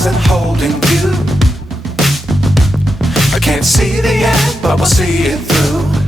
stars and holding you. I can't see the end, but we'll see it through.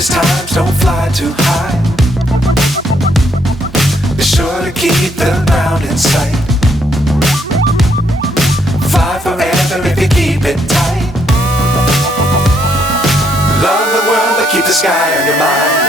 Times don't fly too high. Be sure to keep the ground in sight. Fly forever if you keep it tight. Love the world but keep the sky on your mind.